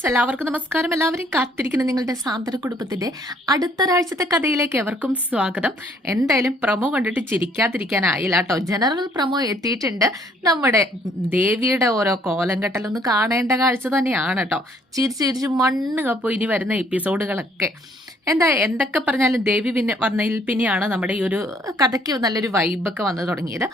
Friends എല്ലാവർക്കും നമസ്കാരം. എല്ലാവരും കാത്തിരിക്കുന്ന നിങ്ങളുടെ സാന്ത്വന കുടുംബത്തിന്റെ അടുത്തൊരാഴ്ചത്തെ കഥയിലേക്ക് എവർക്കും സ്വാഗതം. എന്തായാലും പ്രൊമോ കണ്ടിട്ട് ചിരിക്കാതിരിക്കാനായില്ല കേട്ടോ ജനറൽ പ്രൊമോ എത്തിയിട്ടുണ്ട്. നമ്മുടെ ദേവിയുടെ ഓരോ കോലം കെട്ടലൊന്ന് കാണേണ്ട കാഴ്ച തന്നെയാണ് കേട്ടോ ചിരിച്ച് ചിരിച്ച് മണ്ണ് കപ്പോ ഇനി വരുന്ന എപ്പിസോഡുകളൊക്കെ എന്താ എന്തൊക്കെ പറഞ്ഞാലും ദേവി പിന്നെ വന്നതിൽ പിന്നെയാണ് നമ്മുടെ ഈ ഒരു കഥയ്ക്ക് നല്ലൊരു വൈബൊക്കെ വന്നു തുടങ്ങിയത്.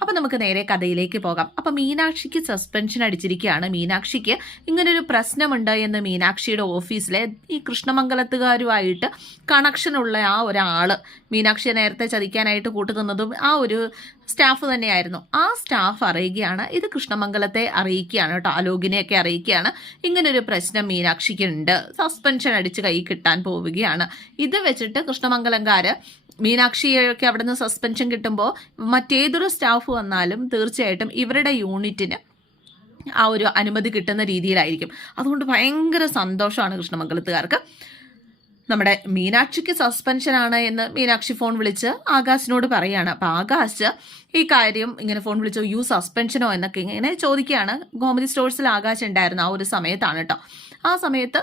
അപ്പം നമുക്ക് നേരെ കഥയിലേക്ക് പോകാം. അപ്പം മീനാക്ഷിക്ക് സസ്പെൻഷൻ അടിച്ചിരിക്കുകയാണ്. മീനാക്ഷിക്ക് ഇങ്ങനൊരു പ്രശ്നമുണ്ട് എന്ന് മീനാക്ഷിയുടെ ഓഫീസിലെ ഈ കൃഷ്ണമംഗലത്തുകാരുമായിട്ട് കണക്ഷനുള്ള ആ ഒരാൾ മീനാക്ഷിയെ നേരത്തെ ചതിക്കാനായിട്ട് കൂട്ടുനിന്നതും ആ ഒരു സ്റ്റാഫ് തന്നെയായിരുന്നു. ആ സ്റ്റാഫ് അറിയുകയാണ് ഇത് കൃഷ്ണമംഗലത്തെ അറിയിക്കുകയാണ് കേട്ടോ അലോകിനെയൊക്കെ അറിയിക്കുകയാണ്. ഇങ്ങനൊരു പ്രശ്നം മീനാക്ഷിക്ക് ഉണ്ട് സസ്പെൻഷൻ അടിച്ച് കൈ കിട്ടാൻ പോവുകയാണ്. ഇത് വെച്ചിട്ട് കൃഷ്ണമംഗലംകാർ മീനാക്ഷിയൊക്കെ അവിടെ നിന്ന് സസ്പെൻഷൻ കിട്ടുമ്പോൾ മറ്റേതൊരു സ്റ്റാഫ് വന്നാലും തീർച്ചയായിട്ടും ഇവരുടെ യൂണിറ്റിന് ആ ഒരു അനുമതി കിട്ടുന്ന രീതിയിലായിരിക്കും. അതുകൊണ്ട് ഭയങ്കര സന്തോഷമാണ് കൃഷ്ണമംഗലത്തുകാർക്ക്. നമ്മുടെ മീനാക്ഷിക്ക് സസ്പെൻഷനാണ് എന്ന് മീനാക്ഷി ഫോൺ വിളിച്ച് ആകാശിനോട് പറയുകയാണ് അപ്പോൾ ആകാശ് ഈ കാര്യം ഇങ്ങനെ ഫോൺ വിളിച്ചോ യു സസ്പെൻഷനോ എന്നൊക്കെ ഇങ്ങനെ ചോദിക്കുകയാണ്. ഗോമതി സ്റ്റോഴ്സിൽ ആകാശ് ഉണ്ടായിരുന്നു ആ ഒരു സമയത്താണ് കേട്ടോ ആ സമയത്ത്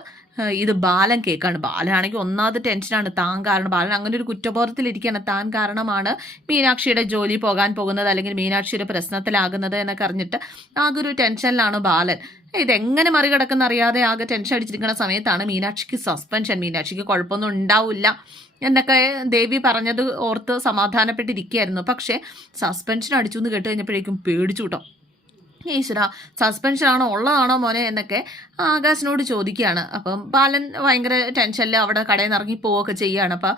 ഇത് ബാലൻ കേൾക്കാണ്. ബാലനാണെങ്കിൽ ഒന്നാമത് ടെൻഷനാണ് താൻ കാരണം ബാലൻ അങ്ങനെ ഒരു കുറ്റബോധത്തിലിരിക്കുകയാണ് താൻ കാരണമാണ് മീനാക്ഷിയുടെ ജോലി പോകാൻ പോകുന്നത് അല്ലെങ്കിൽ മീനാക്ഷിയുടെ പ്രശ്നത്തിലാകുന്നത് എന്നൊക്കെ അറിഞ്ഞിട്ട് ആകെ ഒരു ടെൻഷനിലാണ് ബാലൻ. ഇതെങ്ങനെ മറികടക്കുന്ന അറിയാതെ ആകെ ടെൻഷൻ അടിച്ചിരിക്കുന്ന സമയത്താണ് മീനാക്ഷിക്ക് സസ്പെൻഷൻ മീനാക്ഷിക്ക് കുഴപ്പമൊന്നും ഉണ്ടാവില്ല എന്നൊക്കെ ദേവി പറഞ്ഞത് ഓർത്ത് സമാധാനപ്പെട്ടിരിക്കുകയായിരുന്നു. പക്ഷേ സസ്പെൻഷൻ അടിച്ചു എന്ന് കേട്ട് കഴിഞ്ഞപ്പോഴേക്കും പേടിച്ചു കേട്ടോ. ഈശ്വര സസ്പെൻഷൻ ആണോ ഉള്ളതാണോ മോനെ എന്നൊക്കെ ആകാശിനോട് ചോദിക്കുകയാണ്. അപ്പം ബാലൻ ഭയങ്കര ടെൻഷനിൽ അവിടെ കടയിൽ നിന്ന് ഇറങ്ങി പോവുകയൊക്കെ ചെയ്യുകയാണ്. അപ്പം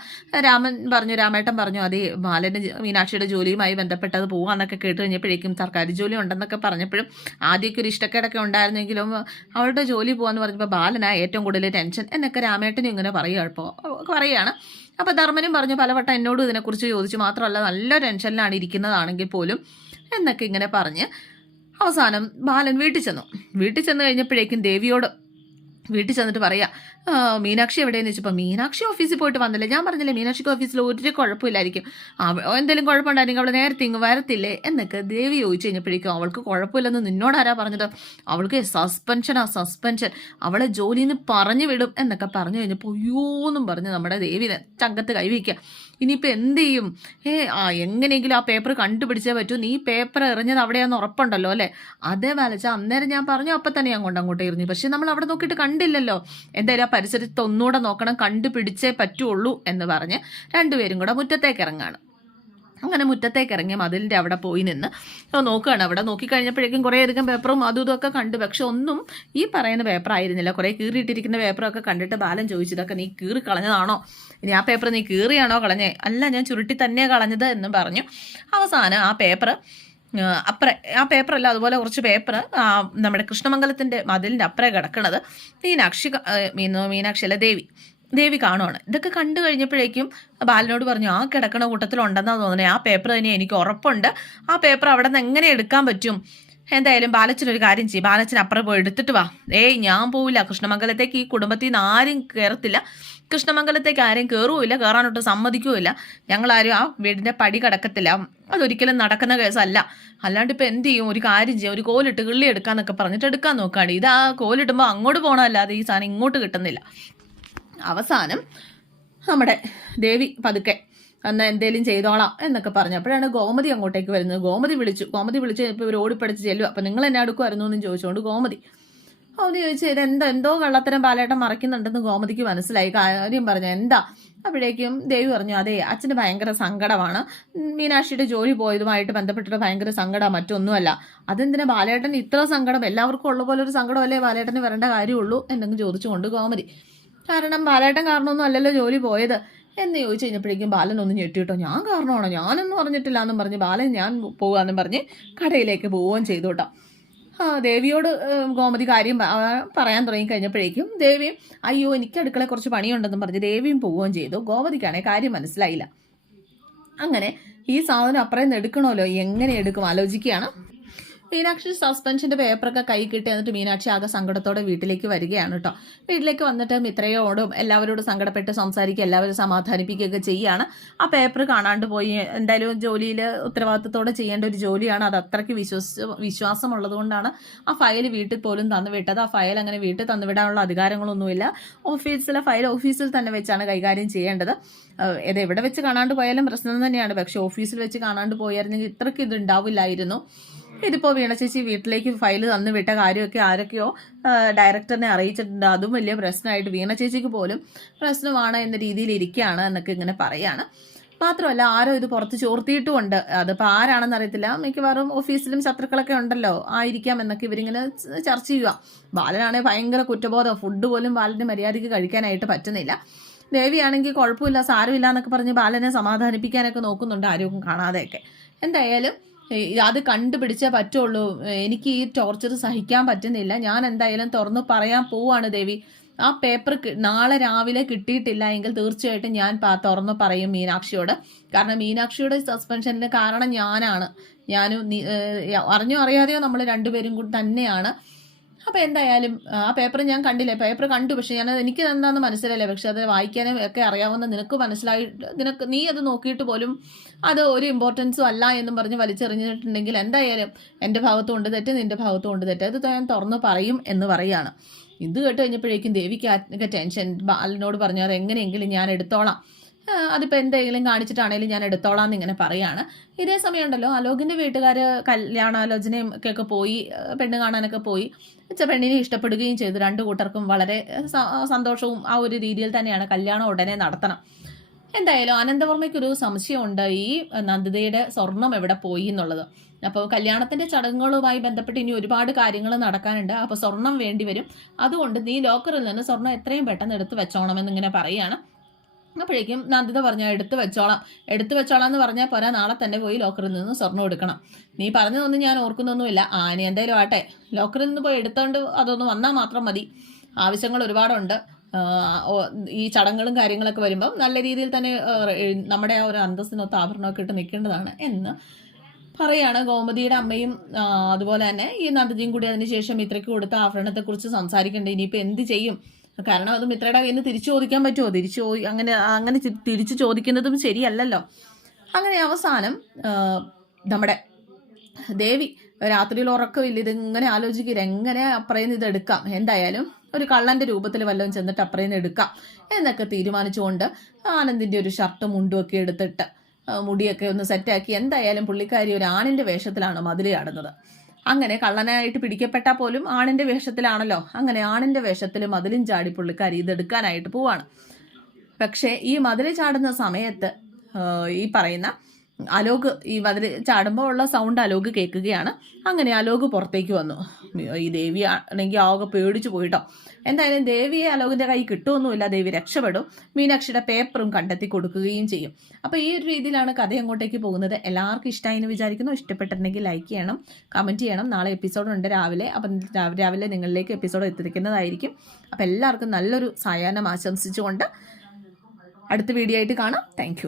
രാമൻ പറഞ്ഞു രാമേട്ടൻ പറഞ്ഞു അതേ ബാലന്റെ മീനാക്ഷിയുടെ ജോലിയുമായി ബന്ധപ്പെട്ടത് പോവാന്നൊക്കെ കേട്ട് കഴിഞ്ഞപ്പോഴേക്കും സർക്കാർ ജോലി ഉണ്ടെന്നൊക്കെ പറഞ്ഞപ്പോഴും ആദ്യമൊക്കെ ഒരു ഇഷ്ടക്കേടൊക്കെ ഉണ്ടായിരുന്നെങ്കിലും അവളുടെ ജോലി പോകാന്ന് പറഞ്ഞപ്പോൾ ബാലനാ ഏറ്റവും കൂടുതൽ ടെൻഷൻ എന്നൊക്കെ രാമേട്ടനും ഇങ്ങനെ പറയുക ഇപ്പോൾ പറയുകയാണ്. അപ്പോൾ ധർമ്മനും പറഞ്ഞു പലവട്ടം എന്നോടും ഇതിനെക്കുറിച്ച് ചോദിച്ചു മാത്രമല്ല നല്ല ടെൻഷനിലാണ് ഇരിക്കുന്നതാണെങ്കിൽ പോലും എന്നൊക്കെ ഇങ്ങനെ പറഞ്ഞ് അവസാനം ബാലൻ വീട്ടിൽ ചെന്നു. വീട്ടിൽ ചെന്ന് കഴിഞ്ഞപ്പോഴേക്കും ദേവിയോട് വീട്ടിൽ ചെന്നിട്ട് പറയാം മീനാക്ഷി എവിടെയെന്ന് വെച്ചപ്പോൾ മീനാക്ഷി ഓഫീസിൽ പോയിട്ട് വന്നില്ലേ? ഞാൻ പറഞ്ഞില്ലേ മീനാക്ഷിക്ക് ഓഫീസിൽ ഒരു കുഴപ്പമില്ലായിരിക്കും. എന്തെങ്കിലും കുഴപ്പമുണ്ടായിരുന്നെങ്കിൽ അവൾ നേരത്തെ ഇങ്ങ് വരത്തില്ലേ? എന്നൊക്കെ ദേവി ചോദിച്ചു കഴിഞ്ഞപ്പോഴേക്കും അവൾക്ക് കുഴപ്പമില്ലെന്ന് നിന്നോട് ആരാ പറഞ്ഞത്? അവൾക്ക് സസ്പെൻഷനാ സസ്പെൻഷൻ അവളെ ജോലിയിൽ നിന്ന് പറഞ്ഞു വിടും എന്നൊക്കെ പറഞ്ഞു കഴിഞ്ഞപ്പോൾ അയ്യോന്നും പറഞ്ഞ് നമ്മുടെ ദേവിനെ ചങ്കത്ത് കൈവയ്ക്കുക ഇനിയിപ്പോൾ എന്ത് ചെയ്യും? ഏ ആ എങ്ങനെയെങ്കിലും ആ പേപ്പർ കണ്ടുപിടിച്ചേ പറ്റൂ. നീ പേപ്പർ എറിഞ്ഞത് അവിടെയാണെന്ന് ഉറപ്പുണ്ടല്ലോ അല്ലേ? അതേ വാലച്ച അന്നേരം ഞാൻ പറഞ്ഞു അപ്പം തന്നെ ഞാൻ കൊണ്ടങ്ങോട്ട് എറിഞ്ഞു. പക്ഷേ നമ്മൾ അവിടെ നോക്കിയിട്ട് കണ്ടില്ലല്ലോ. എന്തായാലും ആ പരിസരത്ത് ഒന്നുകൂടെ നോക്കണം കണ്ടുപിടിച്ചേ പറ്റുള്ളൂ എന്ന് പറഞ്ഞ് രണ്ടുപേരും കൂടെ മുറ്റത്തേക്ക് ഇറങ്ങാണ്. അങ്ങനെ മുറ്റത്തേക്ക് ഇറങ്ങി മതിലിന്റെ അവിടെ പോയി നിന്ന്. നോക്കുകയാണ് അവിടെ നോക്കിക്കഴിഞ്ഞപ്പോഴേക്കും കുറേ അധികം പേപ്പറും അതും ഇതൊക്കെ കണ്ടു. പക്ഷെ ഒന്നും ഈ പറയുന്ന പേപ്പർ ആയിരുന്നില്ല. കുറേ കീറിയിട്ടിരിക്കുന്ന പേപ്പറൊക്കെ കണ്ടിട്ട് ബാലൻ ചോദിച്ചു ഇതൊക്കെ നീ കീറി കളഞ്ഞതാണോ? ഇനി ആ പേപ്പർ നീ കീറിയാണോ കളഞ്ഞേ? അല്ല ഞാൻ ചുരുട്ടി തന്നെയാണ് കളഞ്ഞത് എന്നും പറഞ്ഞു. അവസാനം ആ പേപ്പർ അപ്പുറ ആ പേപ്പറല്ല അതുപോലെ കുറച്ച് പേപ്പർ നമ്മുടെ കൃഷ്ണമംഗലത്തിന്റെ മതിലിന്റെ അപ്പുറേ കിടക്കുന്നത് മീനാക്ഷി മീനാക്ഷി അല്ല ദേവി. ദേവി കാണുവാണ്. ഇതൊക്കെ കണ്ടു കഴിഞ്ഞപ്പോഴേക്കും ബാലനോട് പറഞ്ഞു ആ കിടക്കണ കൂട്ടത്തിലുണ്ടെന്നാണ് തോന്നുന്നത് ആ പേപ്പർ തന്നെ എനിക്ക് ഉറപ്പുണ്ട്. ആ പേപ്പർ അവിടെ നിന്ന് എങ്ങനെ എടുക്കാൻ പറ്റും? എന്തായാലും ബാലച്ചനൊരു കാര്യം ചെയ്യും. ബാലച്ചൻ അപ്പുറം പോയി എടുത്തിട്ട് വാ. ഏയ് ഞാൻ പോവില്ല. കൃഷ്ണമംഗലത്തേക്ക് ഈ കുടുംബത്തിൽ നിന്ന് ആരും കയറത്തില്ല കൃഷ്ണമംഗലത്തേക്ക് ആരും കയറുമില്ല കയറാനൊട്ട് സമ്മതിക്കുമില്ല ഞങ്ങളാരും ആ വീടിന്റെ പടി കടക്കത്തില്ല. അതൊരിക്കലും നടക്കുന്ന കേസല്ല. അല്ലാണ്ട് ഇപ്പം എന്ത് ചെയ്യും? ഒരു കാര്യം ചെയ്യും. ഒരു കോലിട്ട് കിള്ളി എടുക്കാന്നൊക്കെ പറഞ്ഞിട്ട് എടുക്കാൻ നോക്കുകയാണ് ഇത് ആ കോലിടുമ്പോൾ അങ്ങോട്ട് പോകണമല്ലാതെ ഈ സാധനം ഇങ്ങോട്ട് കിട്ടുന്നില്ല. അവസാനം നമ്മുടെ ദേവി പതുക്കെ അന്ന് എന്തേലും ചെയ്തോളാം എന്നൊക്കെ പറഞ്ഞു. അപ്പോഴാണ് ഗോമതി അങ്ങോട്ടേക്ക് വരുന്നത്. ഗോമതി വിളിച്ചു. ഗോമതി വിളിച്ച് ഇപ്പോൾ ഇവർ ഓടിപ്പടിച്ച് ചെല്ലുക അപ്പം നിങ്ങൾ എന്നെ അടുക്കുമായിരുന്നു എന്ന് ചോദിച്ചുകൊണ്ട് ഗോമതി. ഗോമതി ചോദിച്ചു ഇത് എന്തോ എന്തോ കള്ളത്തരം പാലേട്ടം മറയ്ക്കുന്നുണ്ടെന്ന് ഗോമതിക്ക് മനസ്സിലായി. കാര്യം പറഞ്ഞു എന്താ? അപ്പോഴേക്കും ദേവി പറഞ്ഞു അതെ അച്ഛന് ഭയങ്കര സങ്കടമാണ്. മീനാക്ഷിയുടെ ജോലി പോയതുമായിട്ട് ബന്ധപ്പെട്ടിട്ട് ഭയങ്കര സങ്കടം മറ്റൊന്നുമല്ല. അതെന്തിനാ ബാലേട്ടൻ ഇത്ര സങ്കടം? എല്ലാവർക്കും ഉള്ള പോലെ ഒരു സങ്കടമല്ലേ ബാലേട്ടന് വരേണ്ട കാര്യമുള്ളൂ? എന്നെങ്കിലും ചോദിച്ചുകൊണ്ട് ഗോമതി. കാരണം ബാലേട്ടൻ കാരണമൊന്നും അല്ലല്ലോ ജോലി പോയത്. എന്ന് ചോദിച്ചു കഴിഞ്ഞപ്പോഴേക്കും ബാലൻ ഒന്ന് ഞെട്ടിയിട്ടോ ഞാൻ കാരണമാണോ? ഞാനൊന്നും പറഞ്ഞിട്ടില്ല എന്നും പറഞ്ഞ് ബാലൻ ഞാൻ പോകാമെന്നും പറഞ്ഞ് കടയിലേക്ക് പോവുകയും ചെയ്തു ആ ദേവിയോട് ഗോമതി കാര്യം പറയാൻ തുടങ്ങി കഴിഞ്ഞപ്പോഴേക്കും ദേവിയും അയ്യോ എനിക്ക് അടുക്കള കുറച്ച് പണിയുണ്ടെന്നും പറഞ്ഞ് ദേവിയും പോവുകയും ചെയ്തു. ഗോമതിക്കാണെങ്കിൽ കാര്യം മനസ്സിലായില്ല. അങ്ങനെ ഈ സാധനം അപ്പുറം നിന്ന് എടുക്കണമല്ലോ? എങ്ങനെ എടുക്കും? ആലോചിക്കുകയാണ്. മീനാക്ഷി സസ്പെൻഷന്റെ പേപ്പറൊക്കെ കൈ കിട്ടി എന്നിട്ട് മീനാക്ഷി ആകെ സങ്കടത്തോടെ വീട്ടിലേക്ക് വരികയാണ് കേട്ടോ വീട്ടിലേക്ക് വന്നിട്ട് മിത്രയോടും എല്ലാവരോടും സങ്കടപ്പെട്ട് സംസാരിക്കുക എല്ലാവരും സമാധാനിപ്പിക്കുകയൊക്കെ ചെയ്യുകയാണ് ആ പേപ്പർ കാണാണ്ട് പോയി. എന്തായാലും ജോലിയിൽ ഉത്തരവാദിത്തത്തോടെ ചെയ്യേണ്ട ഒരു ജോലിയാണ്. അത് അത്രയ്ക്ക് വിശ്വസ് വിശ്വാസമുള്ളത് കൊണ്ടാണ് ആ ഫയൽ വീട്ടിൽ പോലും തന്നു വിട്ടത്. ആ ഫയൽ അങ്ങനെ വീട്ടിൽ തന്നുവിടാനുള്ള അധികാരങ്ങളൊന്നുമില്ല. ഓഫീസിലെ ഫയൽ ഓഫീസിൽ തന്നെ വെച്ചാണ് കൈകാര്യം ചെയ്യേണ്ടത്. ഇത് എവിടെ വെച്ച് കാണാണ്ട് പോയാലും പ്രശ്നം തന്നെയാണ്. പക്ഷെ ഓഫീസിൽ വെച്ച് കാണാണ്ട് പോയായിരുന്നെങ്കിൽ ഇത്രയ്ക്ക് ഇത് ഉണ്ടാവില്ലായിരുന്നു. ഇതിപ്പോൾ വീണ ചേച്ചി വീട്ടിലേക്ക് ഫയൽ തന്നു വിട്ട കാര്യമൊക്കെ ആരൊക്കെയോ ഡയറക്ടറിനെ അറിയിച്ചിട്ടുണ്ട്. അതും വലിയ പ്രശ്നമായിട്ട് വീണ ചേച്ചിക്ക് പോലും പ്രശ്നമാണ് എന്ന രീതിയിൽ ഇരിക്കുകയാണ് എന്നൊക്കെ ഇങ്ങനെ പറയാണ്. മാത്രമല്ല ആരോ ഇത് പുറത്ത് ചോർത്തിയിട്ടുമുണ്ട്. അതിപ്പോൾ ആരാണെന്ന് അറിയത്തില്ല. മിക്കവാറും ഓഫീസിലും ശത്രുക്കളൊക്കെ ഉണ്ടല്ലോ. ആയിരിക്കാം എന്നൊക്കെ ഇവരിങ്ങനെ ചർച്ച ചെയ്യുക. ബാലനാണെങ്കിൽ ഭയങ്കര കുറ്റബോധം. ഫുഡ് പോലും ബാലന് മര്യാദയ്ക്ക് കഴിക്കാനായിട്ട് പറ്റുന്നില്ല. ദേവിയാണെങ്കിൽ കുഴപ്പമില്ല സാരമില്ല എന്നൊക്കെ പറഞ്ഞ് ബാലനെ സമാധാനിപ്പിക്കാനൊക്കെ നോക്കുന്നുണ്ട് ആരും കാണാതെയൊക്കെ. എന്തായാലും അത് കണ്ടുപിടിച്ചേ പറ്റുള്ളൂ. എനിക്ക് ഈ ടോർച്ചർ സഹിക്കാൻ പറ്റുന്നില്ല. ഞാൻ എന്തായാലും തുറന്നു പറയാൻ പോവാണ് ദേവി. ആ പേപ്പർ നാളെ രാവിലെ കിട്ടിയിട്ടില്ല എങ്കിൽ തീർച്ചയായിട്ടും ഞാൻ തുറന്നു പറയും മീനാക്ഷിയോട്. കാരണം മീനാക്ഷിയുടെ സസ്പെൻഷനിൽ കാരണം ഞാനാണ്. ഞാനും അറിഞ്ഞോ അറിയാതെയോ നമ്മൾ രണ്ടുപേരും കൂടി തന്നെയാണ്. അപ്പോൾ എന്തായാലും ആ പേപ്പർ ഞാൻ കണ്ടില്ല? പേപ്പർ കണ്ടു. പക്ഷേ ഞാൻ എനിക്ക് എന്താണെന്ന് മനസ്സിലായില്ല. പക്ഷേ അത് വായിക്കാനും ഒക്കെ അറിയാവുന്ന നിനക്ക് മനസ്സിലായി നിനക്ക് നീ അത് നോക്കിയിട്ട് പോലും അത് ഒരു ഇമ്പോർട്ടൻസും അല്ല എന്നും പറഞ്ഞ് വലിച്ചെറിഞ്ഞിട്ടുണ്ടെങ്കിൽ എന്തായാലും എന്റെ ഭാഗത്തും ഉണ്ട് തെറ്റ് നിന്റെ ഭാഗത്തും ഉണ്ട് തെറ്റ്. അത് ഞാൻ തുറന്ന് പറയും എന്ന് പറയുകയാണ്. ഇത് കേട്ട് കഴിഞ്ഞപ്പോഴേക്കും ദേവിക്ക് ടെൻഷൻ ബാലനോട് പറഞ്ഞു അത് എങ്ങനെയെങ്കിലും ഞാൻ എടുത്തോളാം. അതിപ്പോൾ എന്തെങ്കിലും കാണിച്ചിട്ടാണെങ്കിലും ഞാൻ എടുത്തോളാം എന്നിങ്ങനെ പറയാണ് ഇതേ സമയമുണ്ടല്ലോ അലോകിന്റെ വീട്ടുകാർ കല്യാണാലോചനയും ഒക്കെ പോയി പെണ്ണ് കാണാനൊക്കെ പോയി. വെച്ച പെണ്ണിനെ ഇഷ്ടപ്പെടുകയും ചെയ്തു. രണ്ടു കൂട്ടർക്കും വളരെ സന്തോഷവും ആ ഒരു രീതിയിൽ തന്നെയാണ് കല്യാണം ഉടനെ നടത്തണം. എന്തായാലും അനന്തവർമ്മയ്ക്കൊരു സംശയമുണ്ട് ഈ നന്ദിതയുടെ സ്വർണം എവിടെ പോയി എന്നുള്ളത്. അപ്പോൾ കല്യാണത്തിന്റെ ചടങ്ങുകളുമായി ബന്ധപ്പെട്ട് ഇനി ഒരുപാട് കാര്യങ്ങൾ നടക്കാനുണ്ട്. അപ്പോൾ സ്വർണം വേണ്ടി വരും. അതുകൊണ്ട് നീ ലോക്കറിൽ നിന്ന് സ്വർണം എത്രയും പെട്ടെന്ന് എടുത്ത് വെച്ചോണമെന്ന് ഇങ്ങനെ പറയുകയാണ്. അപ്പോഴേക്കും നന്ദിത പറഞ്ഞാൽ എടുത്തു വെച്ചോളാം. എടുത്തു വെച്ചോളാം എന്ന് പറഞ്ഞാൽ പോരാ നാളെ തന്നെ പോയി ലോക്കറിൽ നിന്ന് സ്വർണം എടുക്കണം. നീ പറഞ്ഞതൊന്നും ഞാൻ ഓർക്കുന്നൊന്നുമില്ല. ആനി എന്തായാലും ആട്ടെ. ലോക്കറിൽ നിന്ന് പോയി എടുത്തോണ്ട് അതൊന്ന് വന്നാൽ മാത്രം മതി. ആവശ്യങ്ങൾ ഒരുപാടുണ്ട്. ഈ ചടങ്ങുകളും കാര്യങ്ങളൊക്കെ വരുമ്പം നല്ല രീതിയിൽ തന്നെ നമ്മുടെ ആ ഒരു അന്തസ്സിനൊത്ത് ആഭരണമൊക്കെ ഇട്ട് നിൽക്കേണ്ടതാണ് എന്ന് പറയാണ് ഗോമതിയുടെ അമ്മയും അതുപോലെ തന്നെ ഈ നന്ദജിയും കൂടി അതിനുശേഷം ഇത്രയ്ക്ക് കൊടുത്ത ആഭരണത്തെക്കുറിച്ച് സംസാരിക്കേണ്ടത് ഇനിയിപ്പോൾ എന്ത് ചെയ്യും? കാരണം അത് മിത്രയുടെ കയ്യിൽ നിന്ന് തിരിച്ചു ചോദിക്കാൻ പറ്റുമോ? തിരിച്ചു അങ്ങനെ അങ്ങനെ തിരിച്ചു ചോദിക്കുന്നതും ശരിയല്ലല്ലോ. അങ്ങനെ അവസാനം നമ്മുടെ ദേവി രാത്രിയിൽ ഉറക്കമില്ല. ഇതിങ്ങനെ ആലോചിക്കുക എങ്ങനെ അപ്പറയിൽ നിന്ന് ഇത് എടുക്കാം? എന്തായാലും ഒരു കള്ളന്റെ രൂപത്തിൽ വല്ലതും ചെന്നിട്ട് അപ്പറയിൽ നിന്ന് എടുക്കാം എന്നൊക്കെ തീരുമാനിച്ചുകൊണ്ട് ആനന്ദിന്റെ ഒരു ഷർട്ടും മുണ്ടും ഒക്കെ എടുത്തിട്ട് മുടിയൊക്കെ ഒന്ന് സെറ്റാക്കി എന്തായാലും പുള്ളിക്കാരി ഒരു ആണിന്റെ വേഷത്തിലാണ് മതിൽ ചാടുന്നത്. അങ്ങനെ കള്ളനായിട്ട് പിടിക്കപ്പെട്ടാൽ പോലും ആണിന്റെ വേഷത്തിലാണല്ലോ. അങ്ങനെ ആണിന്റെ വേഷത്തിൽ മതിലും ചാടി പുള്ളിക്കാരി ഇതെടുക്കാനായിട്ട് പോവാണ്. പക്ഷേ ഈ മതിൽ ചാടുന്ന സമയത്ത് ഈ പറയുന്ന അലോക് ഈ വതിൽ ചാടുമ്പോൾ ഉള്ള സൗണ്ട് അലോക് കേൾക്കുകയാണ്. അങ്ങനെ അലോക് പുറത്തേക്ക് വന്നു. ഈ ദേവി ആണെങ്കിൽ ആകെ പേടിച്ചു പോയിട്ടോ. എന്തായാലും ദേവിയെ അലോകിന്റെ കൈ കിട്ടുമൊന്നുമില്ല ദേവി രക്ഷപ്പെടും. മീനാക്ഷിയുടെ പേപ്പറും കണ്ടെത്തി കൊടുക്കുകയും ചെയ്യും. അപ്പോൾ ഈ ഒരു രീതിയിലാണ് കഥ അങ്ങോട്ടേക്ക് പോകുന്നത്. എല്ലാവർക്കും ഇഷ്ടമായി എന്ന് വിചാരിക്കുന്നു. ഇഷ്ടപ്പെട്ടിട്ടുണ്ടെങ്കിൽ ലൈക്ക് ചെയ്യണം കമന്റ് ചെയ്യണം. നാളെ എപ്പിസോഡുണ്ട് രാവിലെ. അപ്പം രാവിലെ നിങ്ങളിലേക്ക് എപ്പിസോഡ് എത്തിക്കുന്നതായിരിക്കും അപ്പോൾ എല്ലാവർക്കും നല്ലൊരു സായാഹ്നം ആശംസിച്ചുകൊണ്ട് അടുത്ത വീഡിയോ ആയിട്ട് കാണാം. താങ്ക്